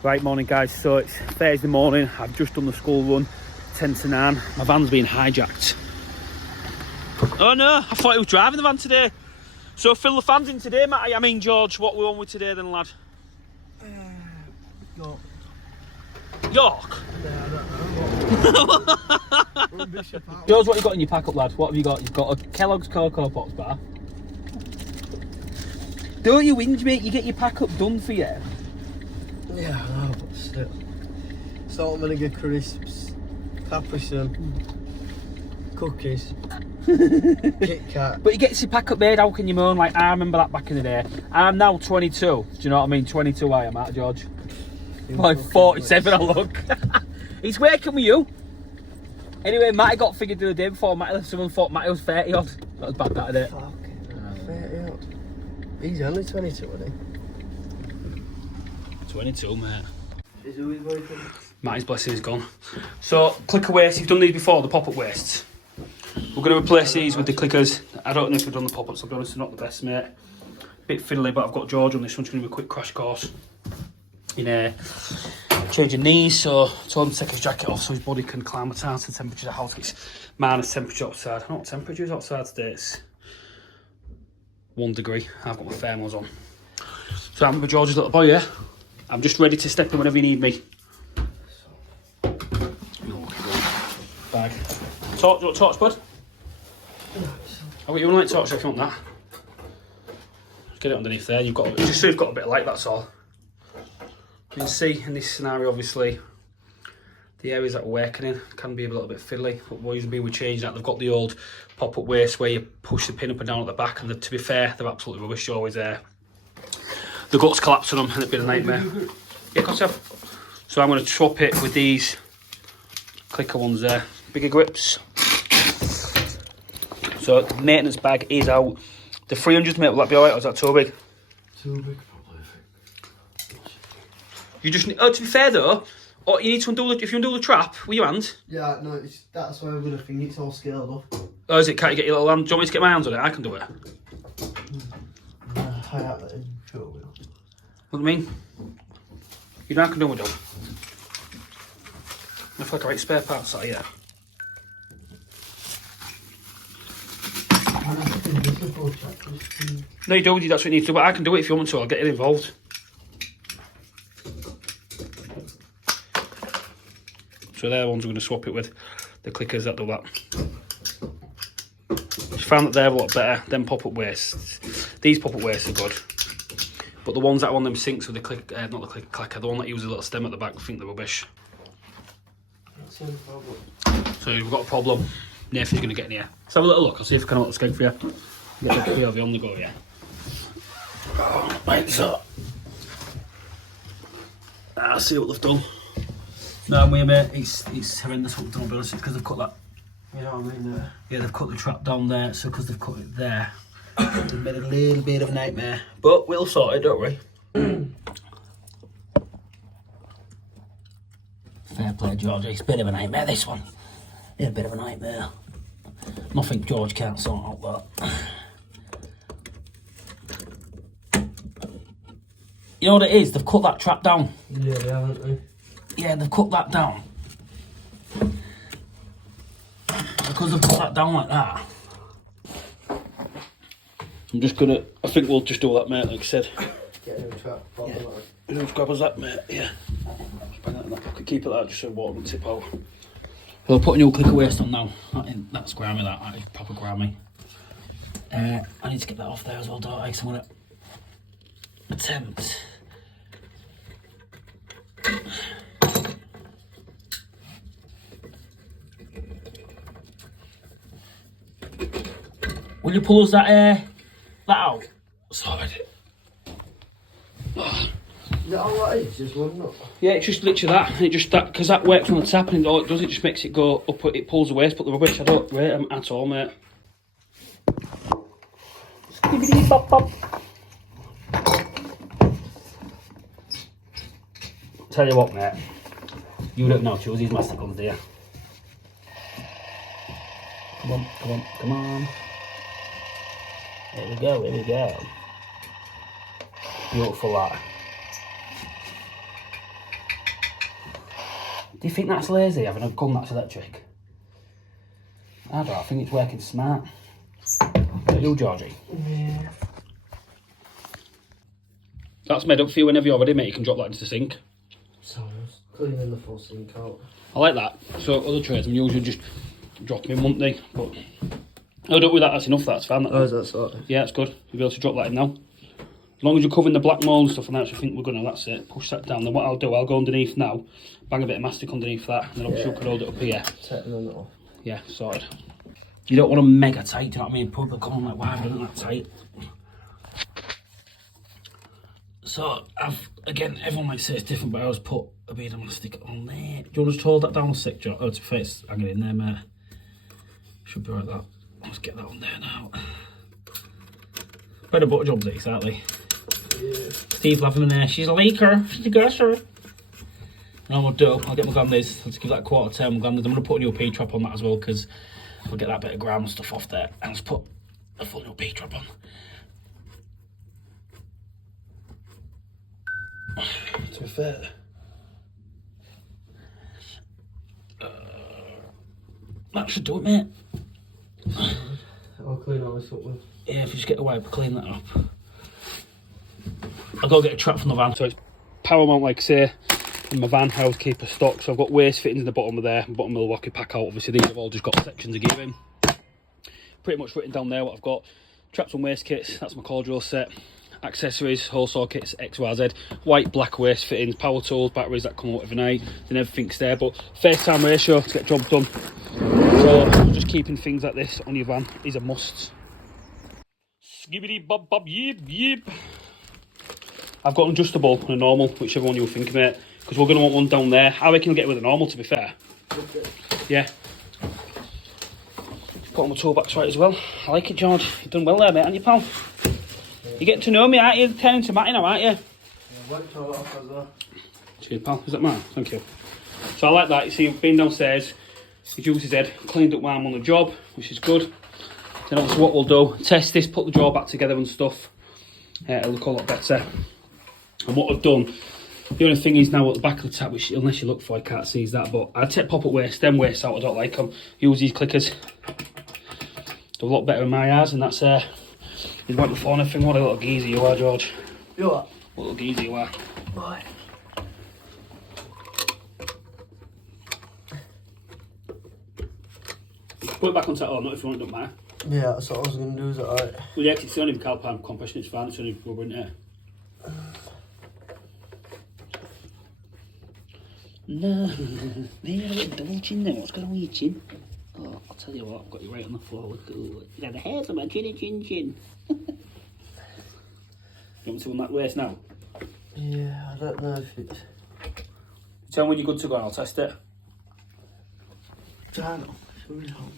Right, morning guys, so it's Thursday morning, I've just done the school run, 10 to 9, my van's been hijacked. Oh no, I thought he was driving the van today. So fill the fans in today, Matty. I mean George, what we're on with today then, lad? York. York? Yeah, I don't know. George, what have you got in your pack up, lad? What have you got? You've got a Kellogg's Cocoa Pops bar. Don't you whinge, mate, you get your pack up done for you. Yeah, I know, but still. Salt and vinegar crisps, Capri Sun, cookies, Kit Kat. But he gets your pack up made, how can you moan? Like, I remember that back in the day. I'm now 22, do you know what I mean? 22 I am at, George. Like 47 I look. He's working with you. Anyway, Matty got figured the other day before Matty left, someone thought Matty was 30 odd. That was bad, that, innit? Fucking 30 odd. He's only 22, isn't he? 22, mate. Is who his boyfriend? Matty's blessing is gone. So, clicker waste, you've done these before, the pop-up wastes. We're going to replace these with the clickers. I don't know if we've done the pop-ups, I'll be honest, they're not the best, mate. Bit fiddly, but I've got George on this one, it's going to be a quick crash course. In changing these, so I told him to take his jacket off so his body can climatise to the temperature of the house, which is minus temperature outside. I don't know what temperature is outside today, it's 1 degree. I've got my thermals on. So I'm with George's little boy, yeah? I'm just ready to step in whenever you need me. Bag. Torch, you want torch, bud? Oh, you want light torch if you want that. Just get it underneath there. You've got just so you've got a bit of light, that's all. You can see in this scenario, obviously, the areas that we're working in can be a little bit fiddly. But what we're changing that, they've got the old pop-up waste where you push the pin up and down at the back, and to be fair, they're absolutely rubbish. You're always there. The guts collapse on them, and it'd be a nightmare. Yeah, got yourself. So I'm going to swap it with these clicker ones there, bigger grips. So the maintenance bag is out. The 300s, mate, will that be alright, or is that too big? Too big, probably. You just need, oh, to be fair though, or you need to undo the, if you undo the trap with your hand. Yeah, no, that's why I'm gonna think it's all scaled up. Oh, is it? Can't you get your little hand? Do you want me to get my hands on it? I can do it. I have it. Sure will. What do you mean? You know I can do my job. I feel like I write spare parts out here. No, you don't. That's what you need to do. But I can do it if you want me to. I'll get it involved. So they're the ones we're going to swap it with. The clickers that do that. Just found that they're a lot better than pop-up wastes. These pop-up wastes are good. But the ones that are on them sinks with the click, not the clicker, the one that uses a little stem at the back, I think they're rubbish. That's the problem. So we've got a problem. Nathan's going to get in here. Let's have a little look. I'll see if I can have a skeg for you. Get the POV on the go, yeah. Oh, right, so. I'll see what they've done. No, mate, it's horrendous what they've done, to be honest, because they've cut that. You know what I mean? Yeah, they've cut the trap down there, so because they've cut it there, they've made a little bit of a nightmare. But we'll sort it, don't worry. Fair play, George. It's a bit of a nightmare, this one. Yeah, a bit of a nightmare. Nothing George can't sort out, though. You know what it is? They've cut that trap down. Yeah, they haven't they? Yeah, they've cut that down. Because they've cut that down like that. I'm just gonna, I think we'll just do that, mate, like I said. Get a new trap. Yeah. Who's grab us that, mate? Yeah. Just bring that in that pocket. Keep it out just so water doesn't tip out. We'll put a new clicker waste on now. That's grimy, that is proper grimy. I need to get that off there as well, don't I? So I'm gonna attempt. Will you pull us that out? Sorry. Is that all that is? Just one nut? Yeah, it's just literally that. It just that because that works on the tap, and all it does, it just makes it go up. It pulls the waste, but the rubbish, I don't rate them at all, mate. Skibbity bop bop. Tell you what, mate. You don't know to use these master guns, do you? Come on, come on, come on. Here we go, here we go. Beautiful, that. Do you think that's lazy, having a gun that's electric? I don't. I think it's working smart. What you, Georgie? Yeah. That's made up for you whenever you're ready, mate. You can drop that into the sink. So I was cleaning the full sink out. I like that. So other tradesmen usually just drop them in, wouldn't they? But I'll do it with that. That's enough. That's fine. Oh, is that sorted? Yeah, it's good. You'll be able to drop that in now. As long as you're covering the black mould and stuff and that, so I think we're going to, that's it, push that down. Then what I'll do, I'll go underneath now, bang a bit of mastic underneath that, and then obviously we can hold it up here. Taking it off. Yeah, sorted. You don't want them mega tight, do you know what I mean? Put the gun like, why isn't that tight? So, again, everyone might say it's different, but I always put a bit of mastic on there. Do you want to just hold that down a sec, John? Oh, to be fair, it's hanging in there, mate. Should be like that. Let's get that on there now. Better butter jobs these, aren't they? Yeah. Steve laughing in there. She's a leaker. She's a gusher. And I'm gonna do. I'll get my glanders. Let's give that a quarter turn. My glanders. I'm gonna put a new P trap on that as well because I'll get that bit of ground stuff off there. And let's put a full new P trap on. To be fair. That should do it, mate. I'll clean all this up with. Yeah, if you just get a wipe, clean that up. I'll go get a trap from the van. So it's power mount, like I say, in my van. I always keep a stock. So I've got waste fittings in the bottom of there, bottom Milwaukee pack out. Obviously, these have all just got sections of gear in. Pretty much written down there what I've got. Traps and waste kits, that's my core drill set. Accessories, hole saw kits, XYZ. White, black waste fittings, power tools, batteries that come out every night. Then everything's there. But first time ratio to get jobs done. So just keeping things like this on your van is a must. Skibbity bob bob yip yip. I've got an adjustable and a normal, whichever one you'll think, mate. Because we're going to want one down there. I reckon you'll get it with a normal, to be fair. Okay. Yeah. Put on my toolbox right as well. I like it, George. You've done well there, mate, haven't you, pal? You're getting to know me, aren't you? Turning to Matty now, aren't you? Yeah, wiped all off as well. Cheers, pal. Is that mine? Thank you. So I like that. You see, I've been downstairs, he juiced his head, cleaned up while I'm on the job, which is good. Then obviously what we'll do, test this, put the jaw back together and stuff. It'll look a lot better. And what I've done, the only thing is now at the back of the tap, which unless you look for, I can't see is that, but I take pop-up waste, them wastes out, I don't like them. Use these clickers. Do a lot better in my eyes, and that's he's went before and everything. What a little geezer you are, George. You what? What a little geezer you are. Right. Put it back on set or not if you want, it don't matter. Yeah, that's what I was going to do, is that alright? Well, yeah, 'cause it's only calpine compression, it's fine, it's only rubber in there. No, maybe a little double chin there. What's going on with your chin? Oh, I'll tell you what, I've got you right on the floor. Yeah, the hairs on my chinny chin chin. You want me to run that waist now? Yeah, I don't know if it's... Tell me when you're good to go and I'll test it. I know. Really hot.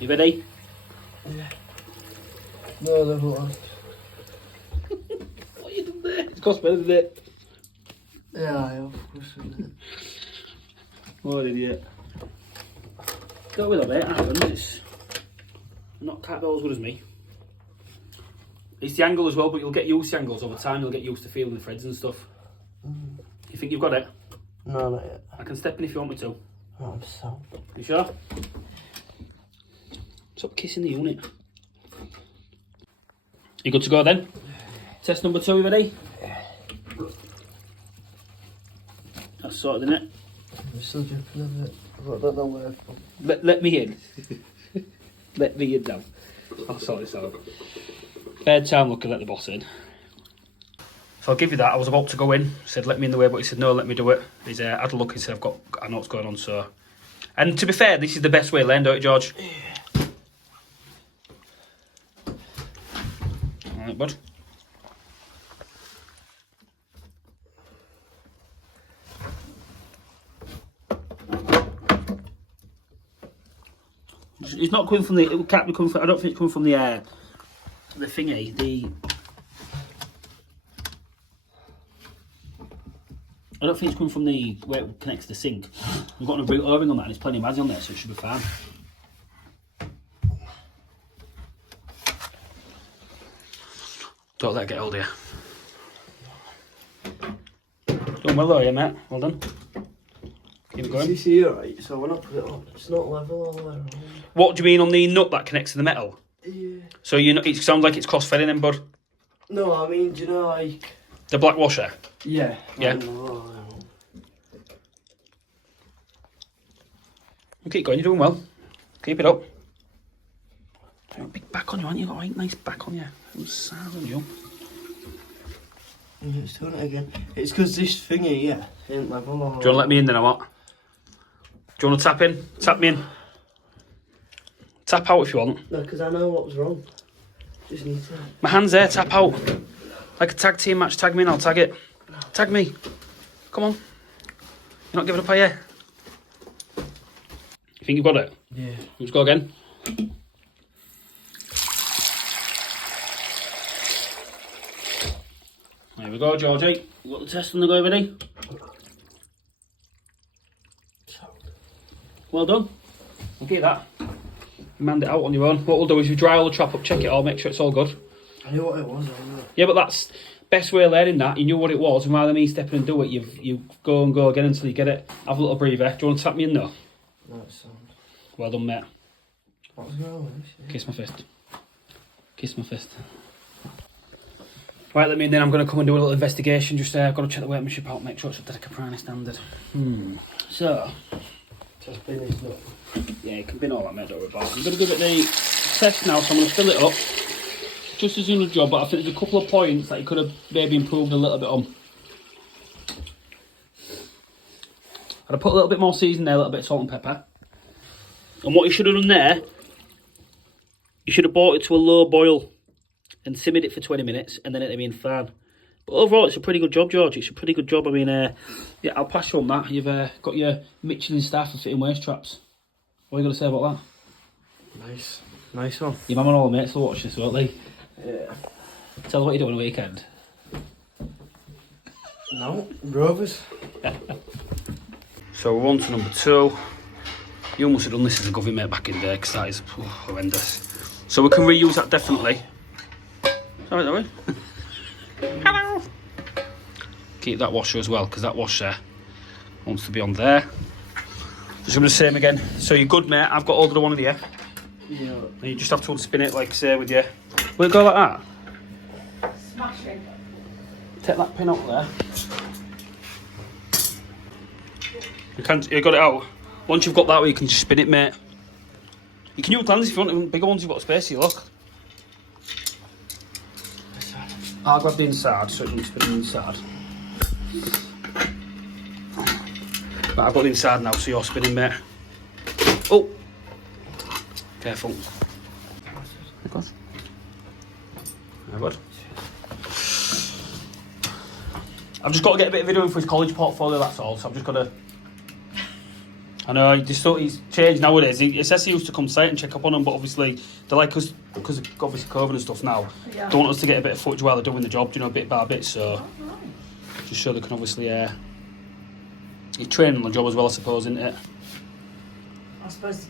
You ready? Yeah. No, they've lost. What you done there? It's cost better, isn't it? Yeah, I have. Of course it is. What an idiot. Go with it, mate. It's not quite as good as me. It's the angle as well, but you'll get used to angles over time. You'll get used to feeling the threads and stuff. Mm. You think you've got it? No, not yet. I can step in if you want me to. Oh, I'm so... You sure? Stop kissing the unit. You good to go then? Test number 2, you ready? That's sorted, isn't it? I'm still dripping a bit. I don't know where from. Let me in. Let me in now. I'll sort this out. Third time looking, let the boss in. So I'll give you that. I was about to go in. Said let me in the way, but he said no, let me do it. He's had a look. He said I know what's going on. So, and to be fair, this is the best way to learn, don't you, George? All right, bud. It's not coming from the. It can't be coming from. I don't think it's coming from the thingy. I don't think it's coming from the where it connects to the sink. We've got a boot O-ring on that, and there's plenty of mads on there, so it should be fine. Don't let it get hold of you. well though, yeah, mate. Well done. Keep it going. You see, right? So when I put it on, it's not level all the way around. What do you mean on the nut that connects to the metal? Yeah. So it sounds like it's cross-fitting then, bud. No, I mean, do you know, like... The black washer? Yeah. Yeah. Keep going, you're doing well. Keep it up. You've got a big back on you, haven't you? You've got a nice back on you. I'm sad on you. Yeah, it's doing it again. It's because this thingy, yeah, ain't level all the way. Do you want to let me in then or what? Do you want to tap in? Tap me in. Tap out if you want. No, because I know what was wrong. Just need to... My hand's there, tap out. Like a tag team match, tag me in, I'll tag it. Tag me. Come on. You're not giving up, are you? You think you've got it? Yeah. Let's go again. There we go, Georgie. You got the test on the go, ready? Well done. I'll get that. Mand it out on your own. What we'll do is you dry all the trap up, check it all, make sure it's all good. I knew what it was, I knew it. Yeah, but that's best way of learning that. You knew what it was, and rather than me stepping and do it, you go and go again until you get it. Have a little breather. Do you want to tap me in though? No, it sounds... Well done, mate. What was wrong with this? Kiss my fist. Kiss my fist. Right, let me in then. I'm going to come and do a little investigation. Just I've got to check the workmanship out, make sure it's up to the Caprani standard. So... Just bin his nut. Yeah, you can bin all that, mate, don't worry about it. I'm going to give it the test now, so I'm going to fill it up. Just as doing the job, but I think there's a couple of points that you could have maybe improved a little bit on. I'd put a little bit more seasoning there, a little bit of salt and pepper. And what you should have done there, you should have brought it to a low boil and simmered it for 20 minutes, and then it'd have been fine. But overall, it's a pretty good job, George. It's a pretty good job. I mean, yeah, I'll pass you on that. You've got your Michelin star for fitting waste traps. What are you going to say about that? Nice. Nice one. Your mum and all the mates will watch this, won't they? Yeah. Tell them what you do on a weekend. No, Rovers. So we're on to number 2. You must have done this as a govy mate back in the day, because that is horrendous. So we can reuse that definitely. Sorry, that way. Hello. Keep that washer as well, because that washer wants to be on there. Just going to say them again. So you're good, mate. I've got hold of the one of you. Yeah. And you just have to spin it, like say, with you. Will it go like that? Smashing. Take that pin up there. You got it out. Once you've got that way, you can just spin it, mate. You can use glands if you want. Bigger ones, you've got space, you look. I'll grab the inside so it doesn't spin the inside. But I've got the inside now, so you're spinning, mate. Oh! Careful. There goes. There, bud. I've just got to get a bit of video in for his college portfolio, that's all. So I've just got to... I know, he's changed nowadays. It says he used to come to site and check up on him, but obviously they like us, because of obviously COVID and stuff now, Yeah. don't want us to get a bit of footage while they're doing the job, you know, bit by bit, so just so they can obviously he's training on the job as well, I suppose, isn't it? I suppose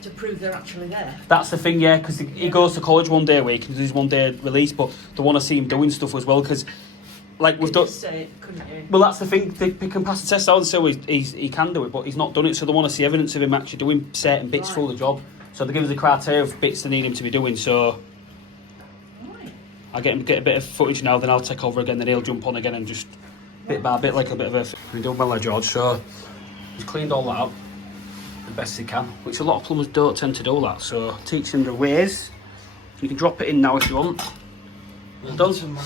to prove they're actually there. That's the thing, yeah, because he goes to college one day a week and does his one day release, but they want to see him doing stuff as well, because like we've done. Just say it, couldn't you? Well, that's the thing. They can pass the test out and say he can do it, but he's not done it. So they want to see evidence of him actually doing certain bits through the job. So they give us the criteria of bits they need him to be doing. So Right. I get a bit of footage now, then I'll take over again, then he'll jump on again and just bit by bit, like a bit of a. We're doing well there, George. So he's cleaned all that up the best he can, which a lot of plumbers don't tend to do that. So teach him the ways. You can drop it in now if you want. Well done.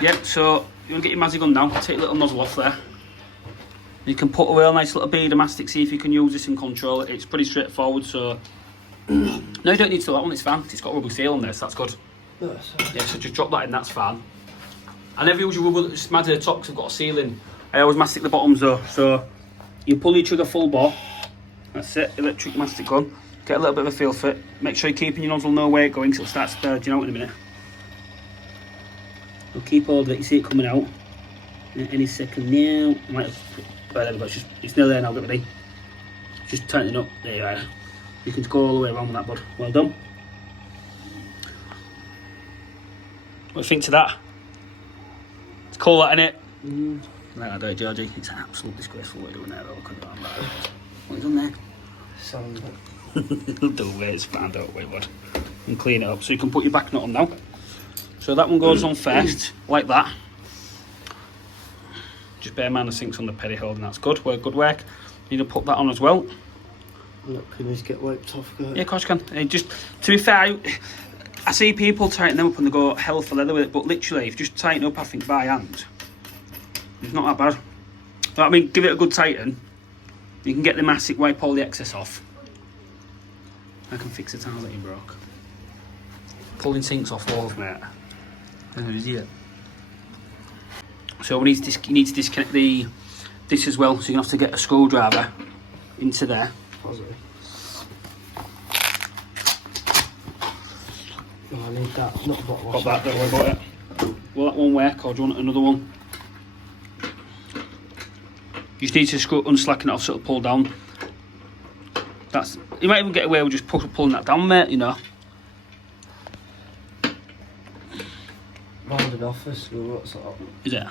Yep. So. You want to get your mazzy gun now, take a little nozzle off there. You can put away a nice little bead of mastic, see if you can use this and control it. It's pretty straightforward, so... No, you don't need to do that one, it's fine. It's got a rubber seal on there, so that's good. Yeah, so just drop that in, that's fine. I never use your rubber smad at the top because I've got a sealing. I always mastic the bottoms though, so... You pull your trigger full bore. That's it, electric mastic gun. Get a little bit of a feel for it. Make sure you're keeping your nozzle no way going, because it'll start spurging out in a minute. We'll keep hold of it, you see it coming out any second now. I might have, there we go, it's nearly there now, get ready. Just tighten it up, there you are. You can go all the way around with that, bud. Well done. What do you think to that? It's cool, that, innit? Like that, don't you, Georgie? It's absolutely disgraceful what you're doing there, though. Look at that. What have you done there? Sand. It'll do it, it's fine, don't worry, bud. And clean it up. So you can put your back nut on now. So that one goes on first, like that. Just bear in mind the sink's on the pedal hold, and that's good. Good work. You need to put that on as well. Look, can these get wiped off, guys? Yeah, of course you can. Just, to be fair, I see people tighten them up and they go hell for leather with it, but literally, if you just tighten up, I think, by hand, it's not that bad. I mean, give it a good tighten. You can get the massive, wipe all the excess off. I can fix the tiles that you broke. Pulling sinks off walls, mate. I'm an idiot. So you need to disconnect this as well, so you're going to have to get a screwdriver into there. Positive. Oh, I need that, not a bottle Got that, don't worry about it. Will that one work, or do you want another one? You just need to unslacken it off so it'll pull down. You might even get away with just pulling that down, mate, you know. Rounded off a screw, what's that? Is it?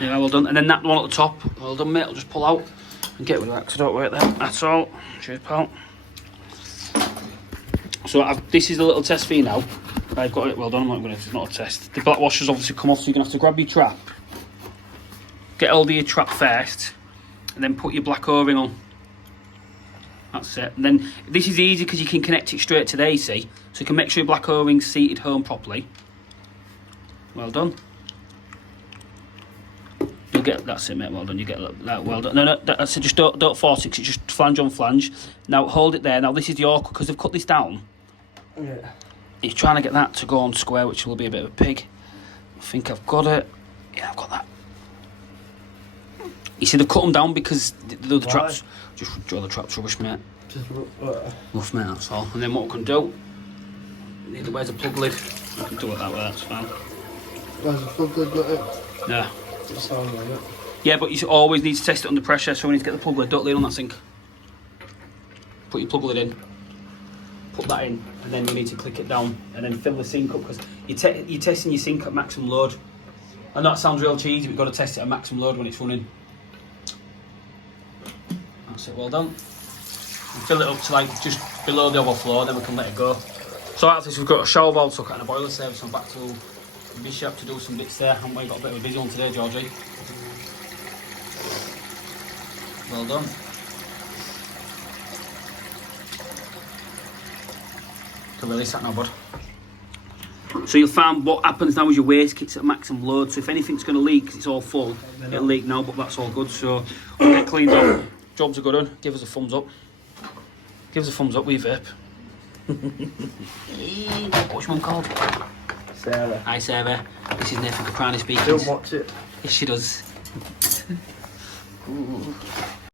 Yeah, well done. And then that one at the top, well done, mate. I'll just pull out and get rid of that because I don't work there. That's all. Cheers, pal. So this is a little test for you now. I've got it. Well done. I'm not going to. It's not a test. The black washer's obviously come off, so you're going to have to grab your trap. Get hold of your trap first, and then put your black O-ring on. That's it. And then this is easy because you can connect it straight to the AC, so you can make sure your black O-ring's seated home properly. Well done. You'll get, that's it, mate. Well done. You get that. Well done. No, that's it. Just don't force it. 'Cause it's just flange on flange. Now hold it there. Now this is the awkward because they've cut this down. Yeah. He's trying to get that to go on square, which will be a bit of a pig. I think I've got it. Yeah, I've got that. You see, they've cut them down because the traps. Just draw the traps rubbish, mate. Just Rough, mate, that's all. And then what we can do, where's the plug lid? We can do it that way, that's fine. Where's the plug lid, not it? Yeah. It's on there, isn't it? Yeah, but you always need to test it under pressure, so we need to get the plug lid. Don't lean on that sink. Put your plug lid in. Put that in, and then you need to click it down, and then fill the sink up, because you're testing your sink at maximum load. I know that sounds real cheesy, but you've got to test it at maximum load when it's running. That's it, well done. And fill it up to like just below the overflow, then we can let it go. So after this, we've got a shower valve stuck and a boiler service. I'm back to the Bishop to do some bits there. Haven't we got a bit of a busy one today, Georgie? Well done. To release that now, bud. So you'll find what happens now is your waste kicks at maximum load. So if anything's going to leak, 'cause it's all full, it'll leak now, but that's all good. So we'll get cleaned up. Job's a good one. Give us a thumbs up. Give us a thumbs up, we vape. What's your mum called? Sarah. Hi, Sarah. This is Nathan Caprani speaking. Don't watch it. Yes, she does.